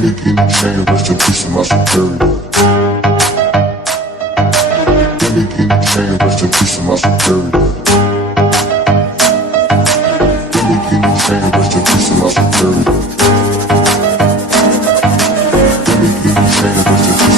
me give me chain, rest in peace of my superior. Give me chain, rest in peace of my superior. Give me chain, rest in peace of my superior. Give me chain, rest in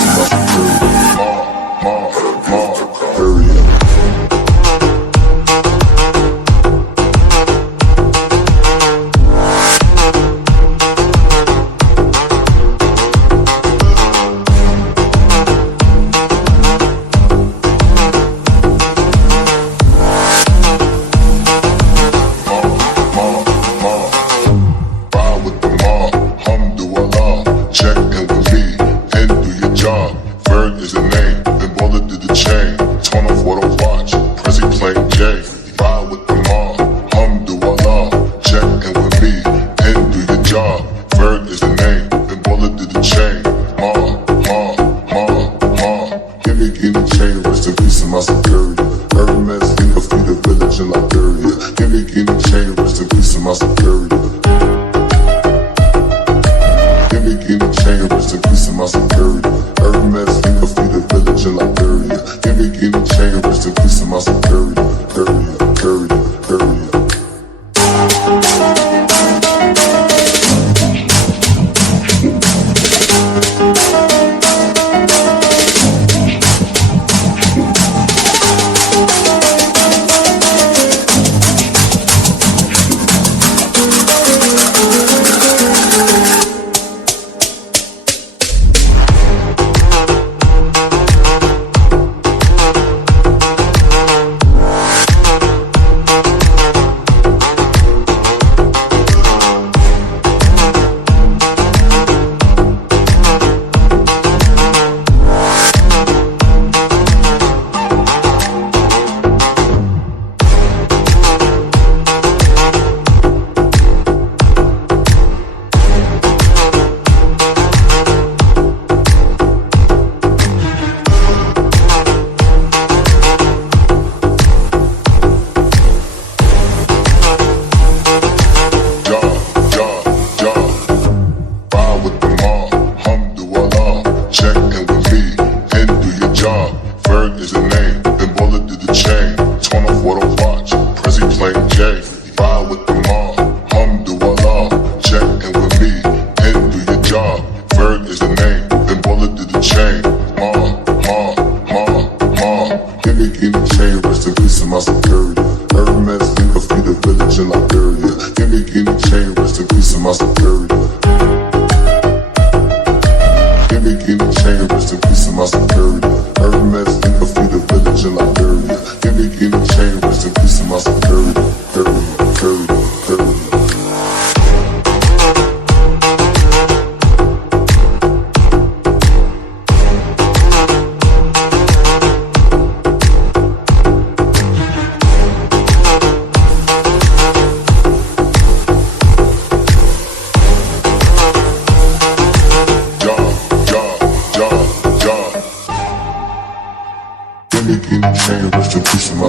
peace of my superior.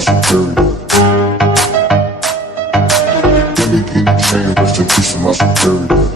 Superior. Give me chain, rest in peace of my superior.